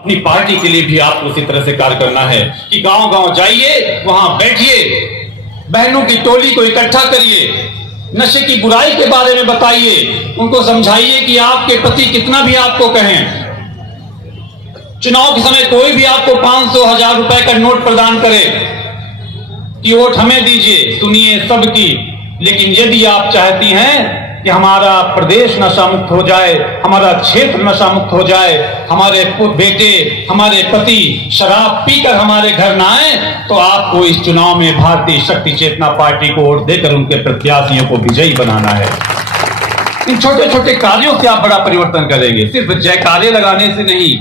अपनी पार्टी के लिए भी आपको उसी तरह से कार्य करना है कि गांव गांव जाइए, वहां बैठिए, बहनों की टोली को इकट्ठा करिए, नशे की बुराई के बारे में बताइए, उनको समझाइए कि आपके पति कितना भी आपको कहें, चुनाव के समय कोई भी आपको 500-1000 रुपए का नोट प्रदान करे कि वोट हमें दीजिए, सुनिए सबकी। लेकिन यदि आप चाहती हैं कि हमारा प्रदेश नशा मुक्त हो जाए, हमारा क्षेत्र नशा मुक्त हो जाए, हमारे बेटे, हमारे पति शराब पीकर हमारे घर ना आए, तो आपको इस चुनाव में भारतीय शक्ति चेतना पार्टी को वोट देकर उनके प्रत्याशियों को विजयी बनाना है। इन छोटे छोटे कार्यों से आप बड़ा परिवर्तन करेंगे। सिर्फ जयकारे लगाने से नहीं,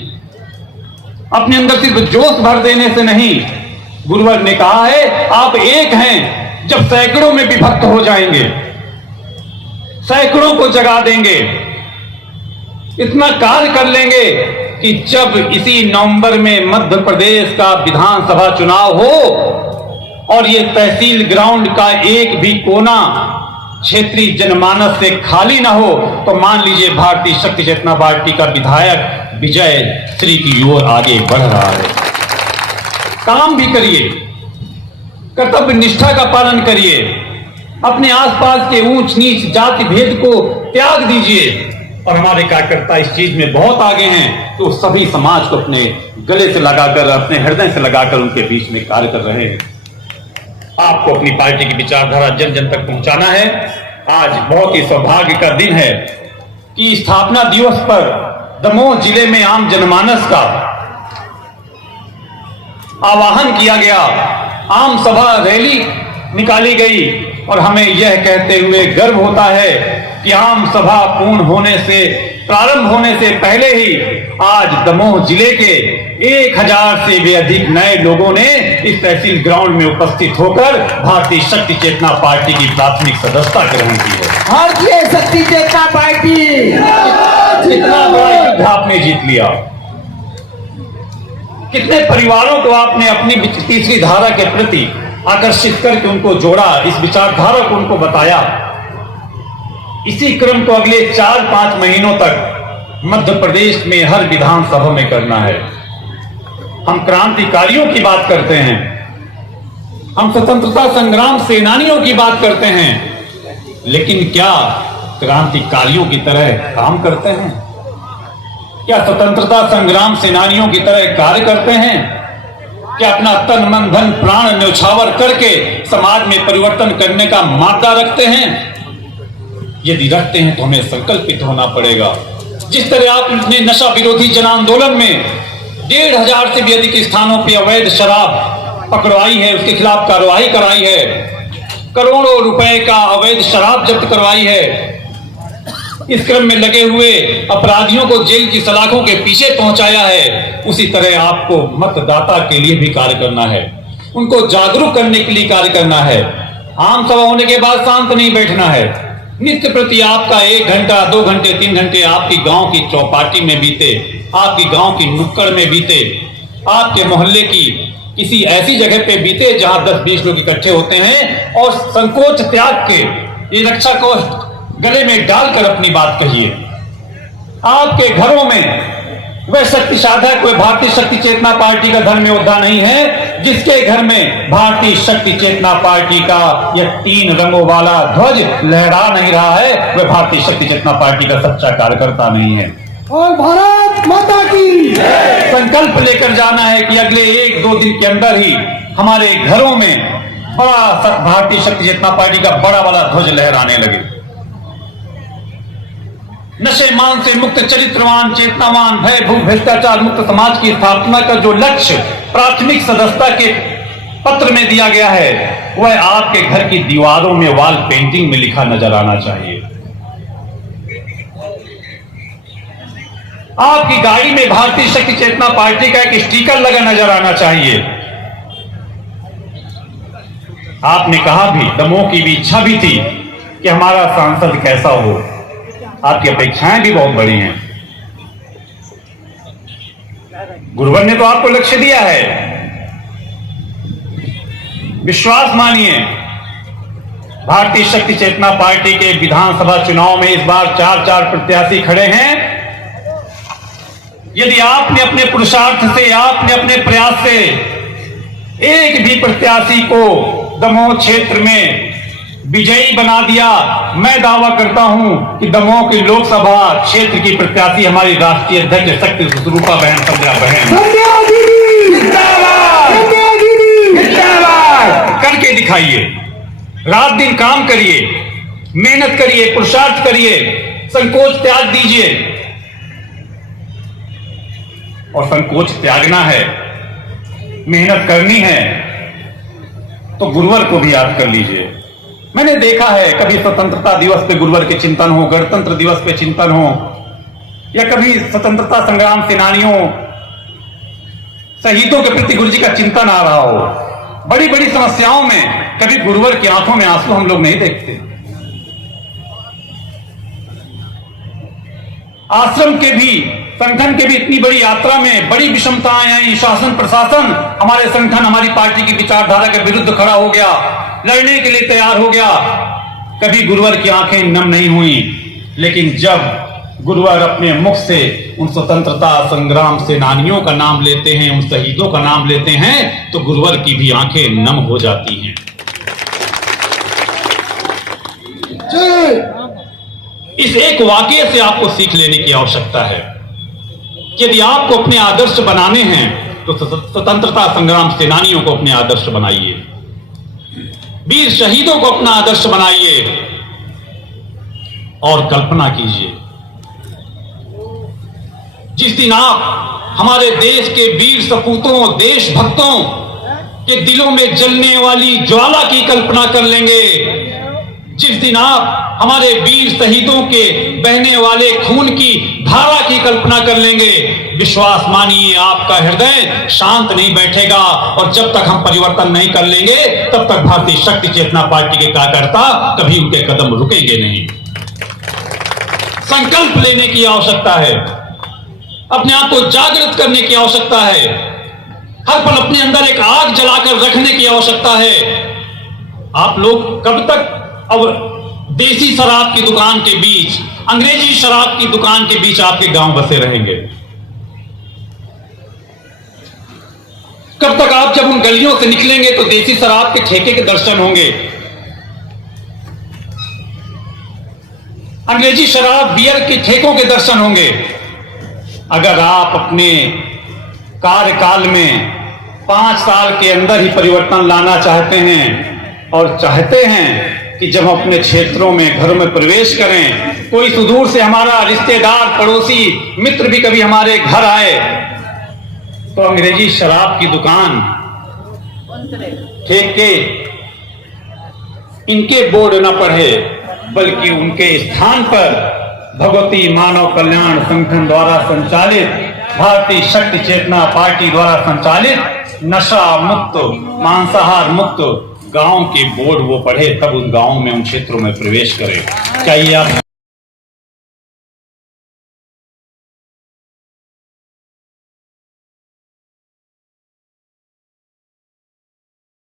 अपने अंदर सिर्फ जोश भर देने से नहीं। गुरुवर ने कहा है आप एक हैं जब सैकड़ों में विभक्त हो जाएंगे, सैकड़ों को जगा देंगे, इतना कार्य कर लेंगे कि जब इसी नवंबर में मध्य प्रदेश का विधानसभा चुनाव हो और ये तहसील ग्राउंड का एक भी कोना क्षेत्रीय जनमानस से खाली ना हो, तो मान लीजिए भारतीय शक्ति चेतना पार्टी का विधायक विजय श्री की ओर आगे बढ़ रहा है। काम भी करिए, कर्तव्य निष्ठा का पालन करिए, अपने आसपास के ऊंच नीच जाति भेद को त्याग दीजिए। और हमारे कार्यकर्ता इस चीज में बहुत आगे हैं तो सभी समाज को अपने गले से लगाकर, अपने हृदय से लगाकर उनके बीच में कार्य कर रहे हैं। आपको अपनी पार्टी की विचारधारा जन जन तक पहुंचाना है। आज बहुत ही सौभाग्य का दिन है कि स्थापना दिवस पर दमोह जिले में आम जनमानस का आवाहन किया गया, आम सभा रैली निकाली गई और हमें यह कहते हुए गर्व होता है कि आम सभा पूर्ण होने से, प्रारंभ होने से पहले ही आज दमोह जिले के 1000 से भी अधिक नए लोगों ने इस तहसील ग्राउंड में उपस्थित होकर भारतीय शक्ति चेतना पार्टी की प्राथमिक सदस्यता ग्रहण की है। भारतीय शक्ति चेतना पार्टी इतना बड़ा युद्ध आपने जीत लिया। कितने परिवारों को आपने अपनी तीसरी धारा के प्रति आकर्षित करके उनको जोड़ा, इस विचारधारा को उनको बताया। इसी क्रम को अगले 4-5 महीनों तक मध्य प्रदेश में हर विधानसभा में करना है। हम क्रांतिकारियों की बात करते हैं, हम स्वतंत्रता संग्राम सेनानियों की बात करते हैं, लेकिन क्या क्रांतिकारियों की तरह काम करते हैं? क्या स्वतंत्रता संग्राम सेनानियों की तरह कार्य करते हैं? क्या अपना तन मन धन प्राण न्यौछावर करके समाज में परिवर्तन करने का मादा रखते हैं? यदि रखते हैं तो हमें संकल्पित होना पड़ेगा। जिस तरह आपने नशा विरोधी जन आंदोलन में 1500 से भी अधिक स्थानों पर अवैध शराब पकड़वाई है, उसके खिलाफ कार्रवाई कराई है, करोड़ों रुपए का अवैध शराब जब्त करवाई है, इस क्रम में लगे हुए अपराधियों को जेल की सलाखों के पीछे पहुंचाया है, उसी तरह आपको मतदाता के लिए भी कार्य करना है, उनको जागरूक करने के लिए कार्य करना है। आम सभा होने के बाद शांत नहीं बैठना है। नित्य प्रति आपका 1 घंटा, 2 घंटे, 3 घंटे आपकी गांव की चौपाटी में बीते, आपकी गांव की नुक्कड़ में बीते, आपके मोहल्ले की किसी ऐसी जगह पे बीते जहां 10-20 लोग इकट्ठे होते हैं और संकोच त्याग के ये रक्षा कवच गले में डालकर अपनी बात कहिए। आपके घरों में वह शक्ति साधक, वह भारतीय शक्ति चेतना पार्टी का धर्म योद्धा नहीं है जिसके घर में भारतीय शक्ति चेतना पार्टी का यह 3 रंगों वाला ध्वज लहरा नहीं रहा है, वह भारतीय शक्ति चेतना पार्टी का सच्चा कार्यकर्ता नहीं है। और भारत माता की संकल्प लेकर जाना है कि अगले 1-2 दिन के अंदर ही हमारे घरों में बड़ा भारतीय शक्ति चेतना पार्टी का बड़ा वाला ध्वज लहराने लगे। नशे मान से मुक्त, चरित्रवान, चेतनावान, भय भूख भ्रष्टाचार मुक्त समाज की स्थापना का जो लक्ष्य प्राथमिक सदस्यता के पत्र में दिया गया है, वह आपके घर की दीवारों में वॉल पेंटिंग में लिखा नजर आना चाहिए। आपकी गाड़ी में भारतीय शक्ति चेतना पार्टी का एक स्टिकर लगा नजर आना चाहिए। आपने कहा भी, दमोह की भी इच्छा भी थी कि हमारा सांसद कैसा हो। आपकी अपेक्षाएं भी बहुत बड़ी हैं। गुरुवर ने तो आपको लक्ष्य दिया है, विश्वास मानिए। भारतीय शक्ति चेतना पार्टी के विधानसभा चुनाव में इस बार 4-4 प्रत्याशी खड़े हैं। यदि आपने अपने पुरुषार्थ से, आपने अपने प्रयास से एक भी प्रत्याशी को दमोह क्षेत्र में विजयी बना दिया, मैं दावा करता हूं कि दमोह की लोकसभा क्षेत्र की प्रत्याशी हमारी राष्ट्रीय अध्यक्ष शक्ति स्वरूपा बहन संध्या बहन संध्या दीदी जिंदाबाद, संध्या दीदी जिंदाबाद करके दिखाइए। रात दिन काम करिए, मेहनत करिए, पुरुषार्थ करिए, संकोच त्याग दीजिए। और संकोच त्यागना है, मेहनत करनी है तो गुरुवर को भी याद कर लीजिए। मैंने देखा है कभी स्वतंत्रता दिवस पे गुरुवर के चिंतन हो, गणतंत्र दिवस पे चिंतन हो, या कभी स्वतंत्रता संग्राम सेनानियों, शहीदों के प्रति गुरु जी का चिंतन आ रहा हो। बड़ी बड़ी समस्याओं में कभी गुरुवर की आंखों में आंसू हम लोग नहीं देखते। आश्रम के भी, संगठन के भी इतनी बड़ी यात्रा में बड़ी विषमताएं आई, शासन प्रशासन हमारे संगठन, हमारी पार्टी की विचारधारा के विरुद्ध खड़ा हो गया, लड़ने के लिए तैयार हो गया। कभी गुरुवर की आंखें नम नहीं हुई, लेकिन जब गुरुवर अपने मुख से उन स्वतंत्रता संग्राम सेनानियों का नाम लेते हैं, उन शहीदों का नाम लेते हैं, तो गुरुवर की भी आंखें नम हो जाती हैं। इस एक वाकये से आपको सीख लेने की आवश्यकता है। यदि आपको अपने आदर्श बनाने हैं तो स्वतंत्रता संग्राम सेनानियों को अपने आदर्श बनाइए, वीर शहीदों को अपना आदर्श बनाइए, और कल्पना कीजिए जिस दिन आप हमारे देश के वीर सपूतों, देशभक्तों के दिलों में जलने वाली ज्वाला की कल्पना कर लेंगे, जिस दिन आप हमारे वीर शहीदों के बहने वाले खून की धारा की कल्पना कर लेंगे, विश्वास मानिए आपका हृदय शांत नहीं बैठेगा। और जब तक हम परिवर्तन नहीं कर लेंगे तब तक भारतीय शक्ति चेतना पार्टी के कार्यकर्ता कभी उनके कदम रुकेंगे नहीं। संकल्प लेने की आवश्यकता है, अपने आप को जागृत करने की आवश्यकता है, हर पल अपने अंदर एक आग जलाकर रखने की आवश्यकता है। आप लोग कब तक अब देसी शराब की दुकान के बीच, अंग्रेजी शराब की दुकान के बीच आपके गांव बसे रहेंगे? कब तक आप जब उन गलियों से निकलेंगे तो देसी शराब के ठेके के दर्शन होंगे, अंग्रेजी शराब बियर के ठेकों के दर्शन होंगे। अगर आप अपने कार्यकाल में 5 साल के अंदर ही परिवर्तन लाना चाहते हैं और चाहते हैं कि जब हम अपने क्षेत्रों में, घरों में प्रवेश करें, कोई सुदूर से हमारा रिश्तेदार, पड़ोसी, मित्र भी कभी हमारे घर आए तो अंग्रेजी शराब की दुकान, ठेके, इनके बोर्ड न पढ़े, बल्कि उनके स्थान पर भगवती मानव कल्याण संगठन द्वारा संचालित, भारतीय शक्ति चेतना पार्टी द्वारा संचालित नशा मुक्त, मांसाहार मुक्त गांव के बोर्ड वो पढ़े, तब उन गांवों में, उन क्षेत्रों में प्रवेश करें। चाहिए आप